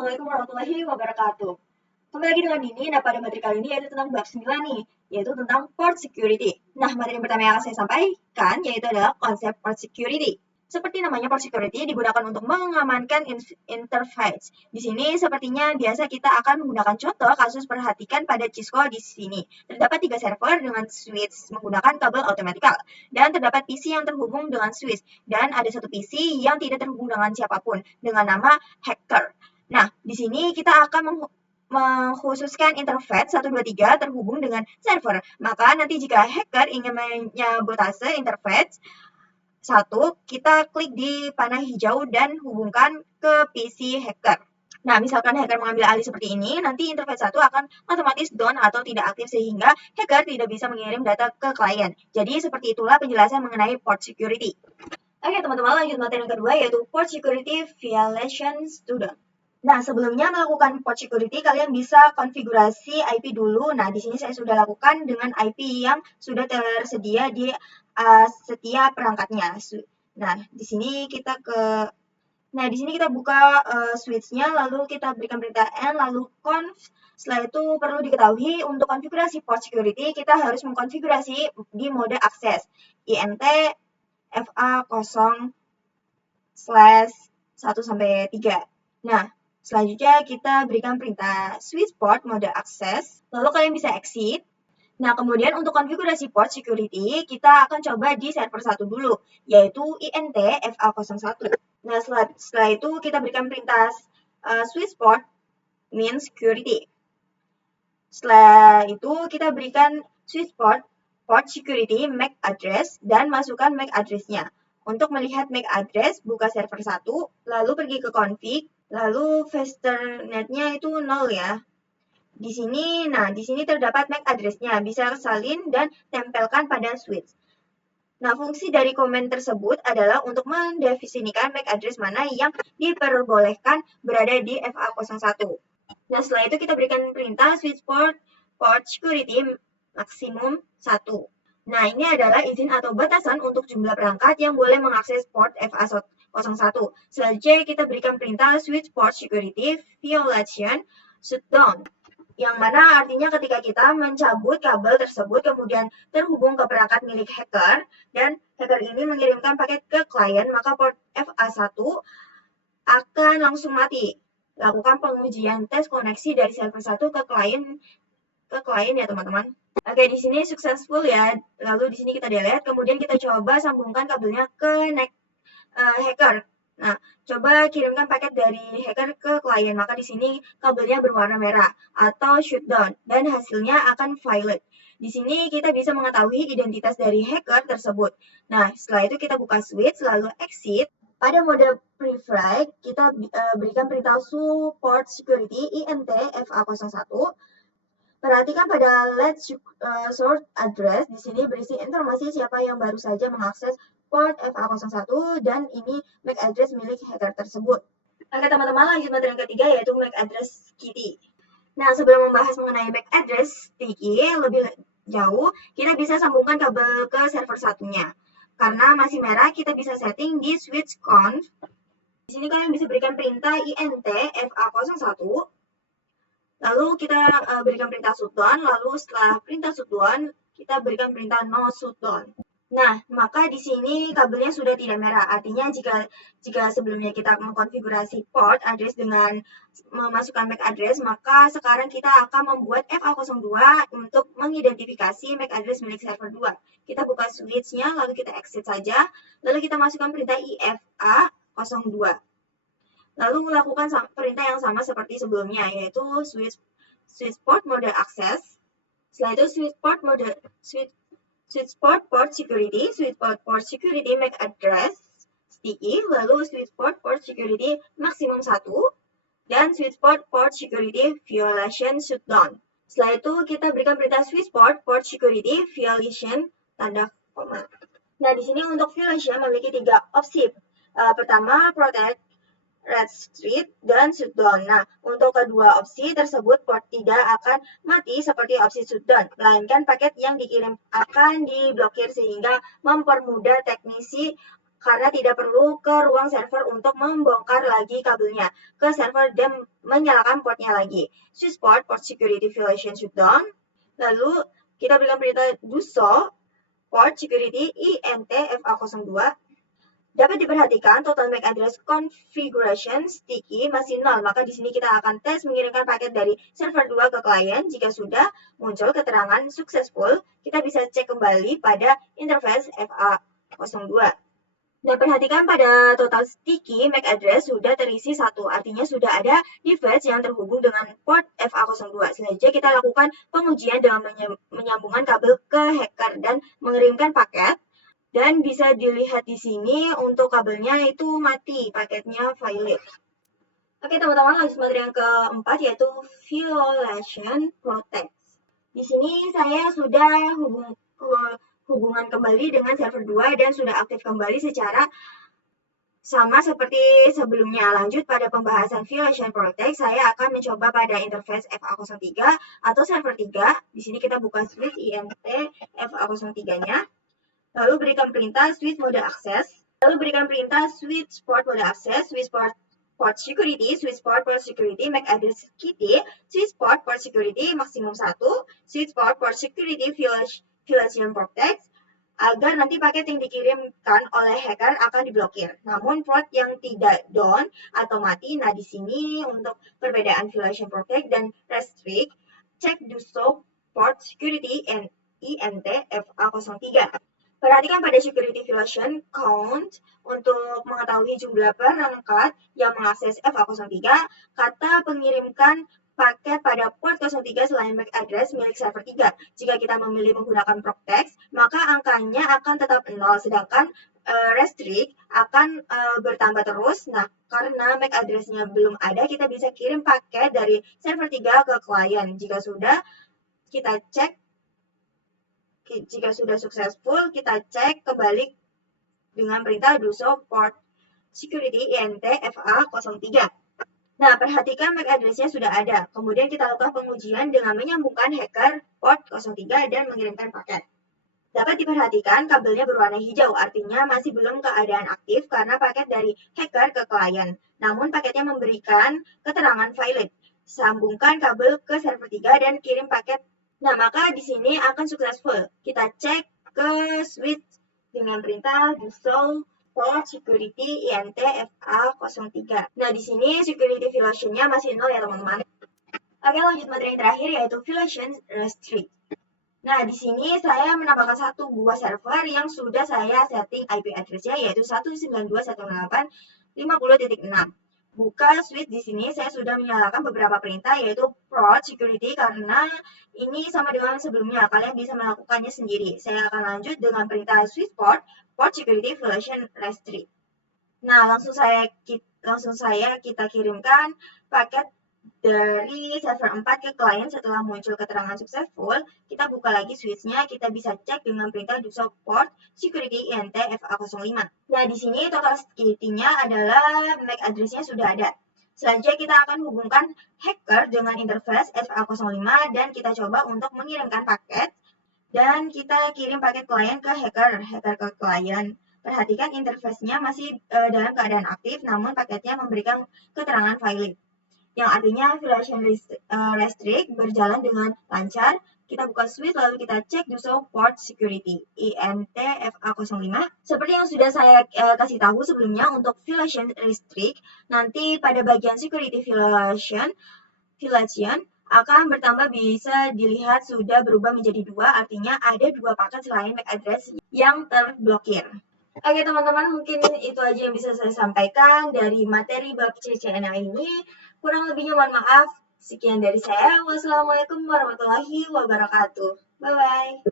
Assalamualaikum warahmatullahi wabarakatuh. Kembali lagi dengan Dini. Nah, pada materi kali ini yaitu tentang bab 9 nih, yaitu tentang port security. Nah, materi yang pertama yang akan saya sampaikan yaitu adalah konsep port security. Seperti namanya, port security digunakan untuk mengamankan interface. Di sini sepertinya biasa kita akan menggunakan contoh kasus perhatikan pada Cisco di sini. Terdapat 3 server dengan switch menggunakan kabel automatikal dan terdapat PC yang terhubung dengan switch dan ada satu PC yang tidak terhubung dengan siapapun dengan nama hacker. Nah, di sini kita akan mengkhususkan interface 123 terhubung dengan server. Maka nanti jika hacker ingin menyabotase interface 1, kita klik di panah hijau dan hubungkan ke PC hacker. Nah, misalkan hacker mengambil alih seperti ini, nanti interface 1 akan otomatis down atau tidak aktif sehingga hacker tidak bisa mengirim data ke klien. Jadi seperti itulah penjelasan mengenai port security. Oke teman-teman, lanjut materi yang kedua yaitu port security violation student. Nah, sebelumnya melakukan port security, kalian bisa konfigurasi IP dulu. Nah, di sini saya sudah lakukan dengan IP yang sudah tersedia di setiap perangkatnya. Nah, di sini kita buka switch-nya, lalu kita berikan perintah N, lalu conf. Setelah itu perlu diketahui untuk konfigurasi port security, kita harus mengkonfigurasi di mode akses INT FA0/1-3. Nah, selanjutnya kita berikan perintah switch port mode akses, lalu kalian bisa exit. Nah, kemudian untuk konfigurasi port security, kita akan coba di server 1 dulu, yaitu INT FA01. Nah, setelah itu kita berikan perintah switch port min security. Setelah itu kita berikan switch port security MAC address dan masukkan MAC address-nya. Untuk melihat MAC address, buka server 1, lalu pergi ke config, lalu fasternetnya itu 0 ya. Di sini terdapat MAC address-nya, bisa salin dan tempelkan pada switch. Nah, fungsi dari komen tersebut adalah untuk mendefinisikan MAC address mana yang diperbolehkan berada di FA01. Nah, setelah itu kita berikan perintah switch port security maksimum 1. Nah, ini adalah izin atau batasan untuk jumlah perangkat yang boleh mengakses port FA01. Selanjutnya kita berikan perintah switch port security violation shutdown, yang mana artinya ketika kita mencabut kabel tersebut kemudian terhubung ke perangkat milik hacker dan hacker ini mengirimkan paket ke klien, maka port FA1 akan langsung mati. Lakukan pengujian tes koneksi dari server 1 ke klien ya teman-teman. Oke, di sini successful ya. Lalu di sini kita delete, kemudian kita coba sambungkan kabelnya ke hacker. Nah, coba kirimkan paket dari hacker ke klien, maka di sini kabelnya berwarna merah atau shutdown dan hasilnya akan violet. Di sini kita bisa mengetahui identitas dari hacker tersebut. Nah, setelah itu kita buka switch lalu exit. Pada mode pre-flight, kita berikan perintah support security INT FA01. Perhatikan pada let source address, di sini berisi informasi siapa yang baru saja mengakses port FA01 dan ini MAC address milik hacker tersebut. Oke teman-teman, lanjut materi yang ketiga yaitu MAC address key. Nah, sebelum membahas mengenai MAC address key lebih jauh, kita bisa sambungkan kabel ke server satunya. Karena masih merah, kita bisa setting di switch conf. Di sini kalian bisa berikan perintah INT FA01. Lalu kita berikan perintah shutdown, lalu setelah perintah shutdown, kita berikan perintah no shutdown. Nah, maka di sini kabelnya sudah tidak merah. Artinya jika sebelumnya kita mengkonfigurasi port address dengan memasukkan MAC address, maka sekarang kita akan membuat FA02 untuk mengidentifikasi MAC address milik server 2. Kita buka switch-nya, lalu kita exit saja, lalu kita masukkan perintah IFA02. Lalu melakukan perintah yang sama seperti sebelumnya, yaitu switch port mode access. Setelah itu switch port port security MAC address sticky, lalu switch port security maksimum 1 dan switch port security violation shutdown. Setelah itu kita berikan perintah switch port security violation tanda koma. Nah, di sini untuk violation memiliki 3 opsi. Pertama, protect restrict dan shutdown. Nah, untuk kedua opsi tersebut port tidak akan mati seperti opsi shutdown, melainkan paket yang dikirim akan diblokir sehingga mempermudah teknisi karena tidak perlu ke ruang server untuk membongkar lagi kabelnya ke server dan menyalakan portnya lagi. Switch port security violation shutdown. Lalu kita berikan perintah do so port security INT FA02. Dapat diperhatikan total MAC address configuration sticky masih 0, maka di sini kita akan tes mengirimkan paket dari server 2 ke klien. Jika sudah muncul keterangan successful, kita bisa cek kembali pada interface FA02. Nah, perhatikan pada total sticky MAC address sudah terisi 1, artinya sudah ada device yang terhubung dengan port FA02. Selanjutnya kita lakukan pengujian dengan menyambungkan kabel ke hacker dan mengirimkan paket. Dan bisa dilihat di sini untuk kabelnya itu mati, paketnya violate. Oke teman-teman, lanjut materi yang keempat yaitu violation protect. Di sini saya sudah hubungan kembali dengan server 2 dan sudah aktif kembali secara sama seperti sebelumnya. Lanjut pada pembahasan violation protect, saya akan mencoba pada interface FA03 atau server 3. Di sini kita buka switch INT FA03-nya. Lalu berikan perintah switch mode access. Lalu berikan perintah switch port mode access, switch port security, switch port security, MAC address kitty, switch port security maksimum 1, switch port security violation protect, agar nanti paket yang dikirimkan oleh hacker akan diblokir. Namun port yang tidak down atau mati, nah di sini untuk perbedaan violation protect dan restrict, cek do so port security and INT FA03. Perhatikan pada security violation count untuk mengetahui jumlah perangkat yang mengakses FA03, kata pengirimkan paket pada port 03 selain MAC address milik server 3. Jika kita memilih menggunakan Proctext, maka angkanya akan tetap 0, sedangkan restrict akan bertambah terus. Nah, karena MAC address-nya belum ada, kita bisa kirim paket dari server 3 ke klien. Jika sudah, kita cek. Jika sudah successful, kita cek kembali dengan perintah do so port security INT FA03. Nah, perhatikan MAC address-nya sudah ada. Kemudian kita lakukan pengujian dengan menyambungkan hacker port 03 dan mengirimkan paket. Dapat diperhatikan kabelnya berwarna hijau, artinya masih belum keadaan aktif karena paket dari hacker ke klien. Namun paketnya memberikan keterangan violate. Sambungkan kabel ke server 3 dan kirim paket. Nah, maka di sini akan successful. Kita cek ke switch dengan perintah do so port security INT FA03. Nah, di sini security violation-nya masih 0 ya teman-teman. Oke, lanjut materi yang terakhir yaitu violation restrict. Nah, di sini saya menambahkan satu buah server yang sudah saya setting IP address-nya yaitu 192.168.50.6. Buka switch di sini saya sudah menyalakan beberapa perintah yaitu prot security karena ini sama dengan sebelumnya, kalian bisa melakukannya sendiri. Saya akan lanjut dengan perintah switch port security violation restrict. Nah, langsung saya kita kirimkan paket dari server 4 ke klien. Setelah muncul keterangan successful, kita buka lagi switch-nya, kita bisa cek dengan perintah do so port security INT FA05. Nah, di sini total security-nya adalah MAC address-nya sudah ada. Selanjutnya kita akan hubungkan hacker dengan interface FA05 dan kita coba untuk mengirimkan paket dan kita kirim paket klien ke hacker ke klien. Perhatikan interface-nya masih dalam keadaan aktif, namun paketnya memberikan keterangan violate, yang artinya violation restrict berjalan dengan lancar. Kita buka switch lalu kita cek do so port security INT FA05. Seperti yang sudah saya kasih tahu sebelumnya untuk violation restrict, nanti pada bagian security violation akan bertambah, bisa dilihat sudah berubah menjadi 2, artinya ada 2 paket selain MAC address yang terblokir. Oke teman-teman, mungkin itu aja yang bisa saya sampaikan dari materi bab CCNA ini. Kurang lebihnya mohon maaf. Sekian dari saya. Wassalamualaikum warahmatullahi wabarakatuh. Bye-bye.